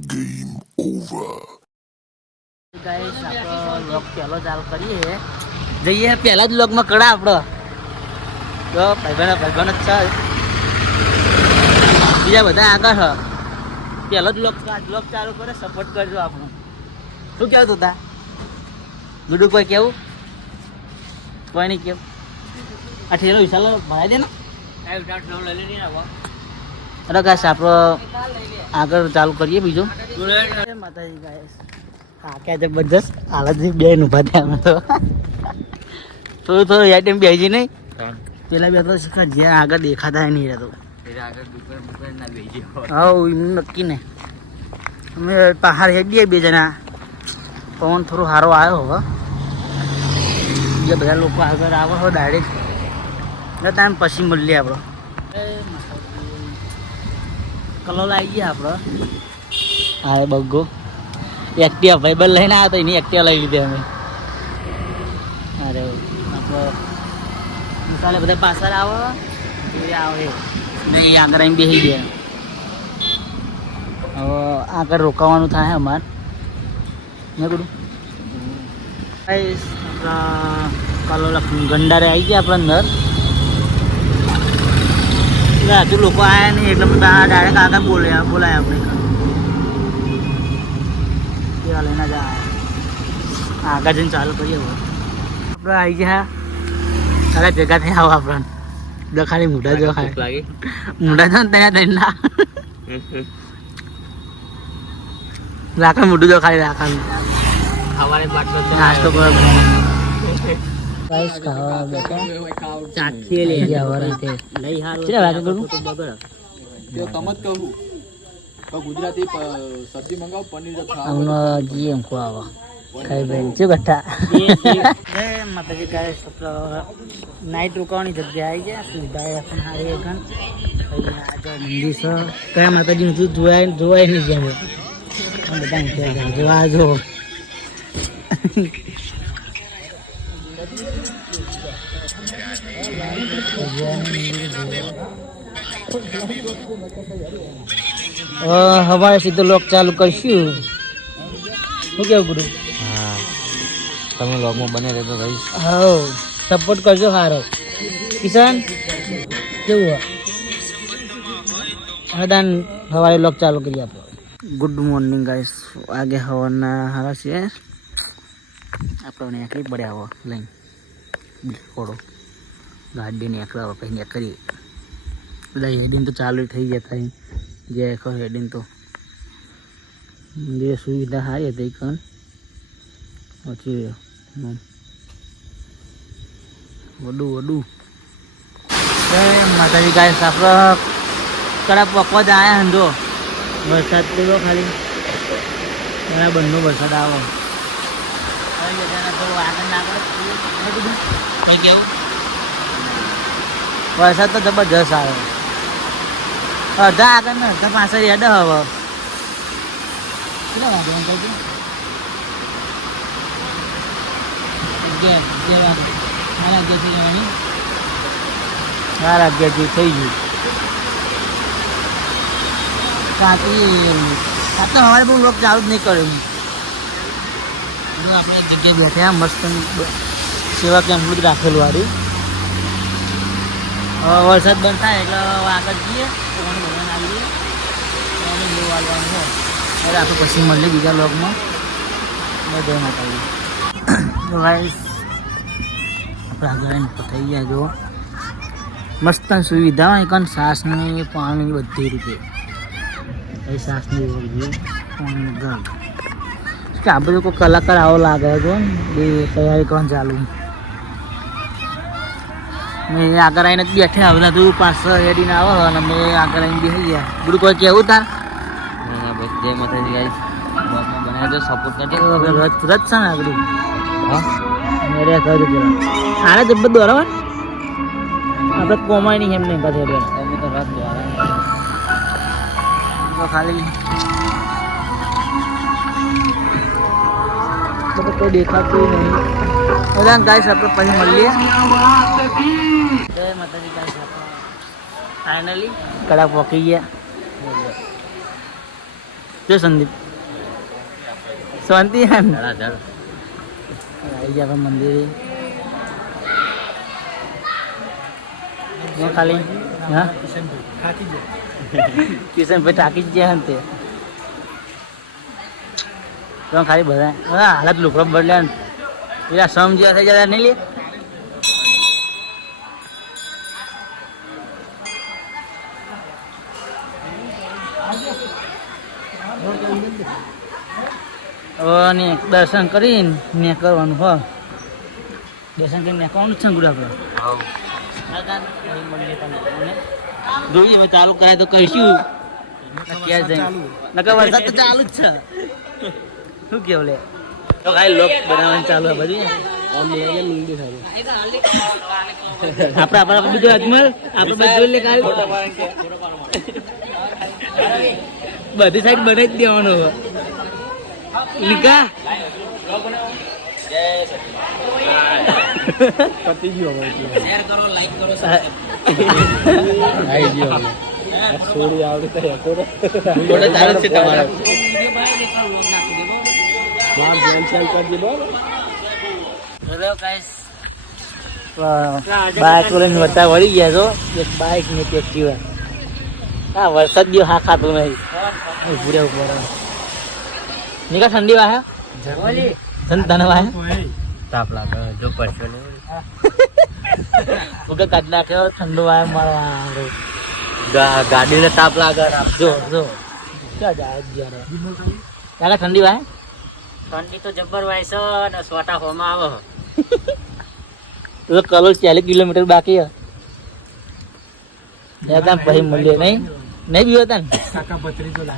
Game over. Guys આપણો vlog પહેલો ચાલુ કરીએ જઈએ પહેલા જ વ્લોગમાં કડા આપણો તો ભાઈબંધ જ છે બીજા બધા આગળ છે પહેલો જ વ્લોગ ચાલુ કરે સપોર્ટ કરજો આપણો શું કહેવું તું તા ગુડુ કોઈ કેવું કોઈ નહીં કેવું આ ઠેલો વિશાલો ભરાઈ દે ને અરે ગાઈસ આપણો આગળ ચાલુ કરીએ બીજું માતાજી ગાઈસ હા ક્યાં જબરજસ્ત હાલત બે ઉભા થયા અમે તો થોડું યા ટાઈમ બેસી નહીં પેલા બે તો શીખા જ્યાં આગળ દેખાતા નહીં રહેતો હા એનું નક્કી ને અમે પહાડ હેડીએ બે જણા પવન થોડો સારો આવ્યો હવે બીજા બધા લોકો આગળ આવે હો ડાયરેક્ટ ટાઈમ પછી મળીએ આપણો કલર આવી ગયા આપણો હા બગો એક્ટિવા ભાઈબંધ લઈને આવ્યો તો એની એક્ટિવા લઈ લીધી અમે અરે આપણો મસાલે બધા પાછળ આવો એ આવે નહીં આગળ એમ બેસી ગયા હવે આગળ રોકાવાનું થાય અમારે મેં કીધું આપણા કલો ગંડારે આવી ગયા આપણા અંદર હજુ લોકો આવ્યા નહીં એટલે ડાયરેક્ટ આગળ બોલાય આપણે લઈને જ આગળ જઈને ચાલુ કરીએ આપણે આવી ગયા તારા ભેગા થઈ આવો આપણને ખાલી મોઢા જો ખાય મોઢા જો ને ત્યાં દઈને રાખણ મોઢું જો ખાલી રાખણ નાસ્તો કરો ખાવા બેઠા ચાખીએ લઈ ગયા વરાતે લઈ હારું છે વાત કરું જો તમ જ કહું તો ગુજરાતી સબ્જી મંગાવ પનીર અમને જીએમ ખવાવા ખાઈ બેન શું કથા જય માતાજી ગાય નાઇટ રોકાવાની જગ્યા આવી ગયા સુવિધા પણ સારી એકન મંદિર છે કયા માતાજી શું જોવાય નહીં જ્યાં બધા જોવા જો હવારે સીધો લોક ચાલુ કરશું શું કેવું ગુરુ હા તમે લોગમાં બને રહેતો રહીશ હા સપોર્ટ કરજો સારો કિશન કેવું હદાન સવારે લોક ચાલુ કરી આપો ગુડ મોર્નિંગ ગાઈસ આગે હવાના સારા છે આપણે એકલી પડે આવો લઈને થોડો ગાડીને એકલા પછી કરીએ બધા હેડીને તો ચાલુ થઈ ગયા થાય જે ખરો હેડીને તો જે સુવિધા સારી હતી કણ પછી વડું માતાજી ગાય આપણે કડા પકવા જ આવ્યા હંધો વરસાદ પડ્યો ખાલી બંધનો વરસાદ આવો કઈ કેવું વરસાદ તો જબરજસ્ત આવે અડધા આગળ ને અડધા પાછળ હેડ હવે કેટલા વાગે એમ કહી મારા 11 થઈ ગયું કાંકી આ તો હવારે બહુ લોક ચાલુ જ નહીં કર્યું આપણે એક જગ્યાએ બેઠા મસ્ત સેવા કેમ્પ બધું રાખેલું હારું વરસાદ બંધ થાય એટલે આગળ જઈએ ભગવાન આવીએ આવવાનું હોય એટલે આપણે પછી મળીએ બીજા લોગમાં જય માતાજી ગાઈસ આપણે આગળ થઈ ગયા જો મસ્ત સુવિધા હોય કારણ શ્વાસની પાણી બધી રીતે એ શ્વાસની પાણીનું ઘર કે આ બધું કોઈ કલાકાર આવો લાગે છે બે તૈયારી કરવાનું ચાલુ મેં આગળ આવીને જ બેઠા બધા તું પાછળ હેડીને આવો અને મેં આગળ આવીને બેસી ગયા બધું કોઈ કેવું તાર જય માતાજી ગાઈસ બ્લોગમાં બનાવજો સપોર્ટ કરજો રથ છે ને આગળ હા મેરે કહ્યું પેલા આને જબ્બર દોરાવા આપણે કોમાય નહીં એમ નહીં પાછળ અમે તો રાત દ્વારા તો ખાલી તો કોઈ દેખાતું નહીં બધા ગાઈસ આપણે પછી મળીએ જય માતાજી ગાઈસ આપણે ફાઇનલી કડા પહોંચી ગયા શું સંદીપ શાંતિ એમ આવી ગયા મંદિરે ખાલી હા કિશનભાઈ થાકી જ ગયા તે તો ખાલી બધા હા હાલત લુકડો બદલ્યા ને પેલા સમજ્યા થઈ જતા નહીં લે ને દર્શન કરીને ને કરવાનું હો દર્શન કરીને કરવાનું છે ગુરુ આપણે જોઈએ હવે ચાલુ કરાય તો કરીશું ક્યાં જાય નકર વરસાદ તો ચાલુ જ છે શું કેવું લે તો ખાલી લોક બનાવવાનું ચાલુ છે બધું આપણે બીજું અજમલ આપણે બધું લે બધી સાઈડ બનાવી જ દેવાનું હવે લીકા પતી ગયો શેર કરો લાઈક કરો આઈ ગયો સોરી આવડી તો ફોટો ચાલુ છે તમારો વિડિયો બનાવી દેખાવ વ્લોગ નાખી દેવો વાહ જોન શેર કરી દેવો હેલો ગાઈસ બાઈક લઈને વટા વળી ગયા છો એક બાઈક ને એક એક્ટિવા હા વરસાદ ગયો હા ખાતું નહીં પૂરે ઉપર નિકા ઠંડી વાહે જરવાલી તને વાહે તાપ લાગે જો પડશે ને ઓકે કાઢ નાખ્યો ઠંડુ વાહે મારો ગાડીને તાપ લાગે જો જો ક્યાં જાય જ્યારે કાકા ઠંડી વાહે ઠંડી તો જબર વાય છે અને સ્વાટા હોમાં આવે તો કલોલ 40 કિલોમીટર બાકી હે ત્યાં પછી મળીએ નહીં બીવો તા કાકા પતરી તો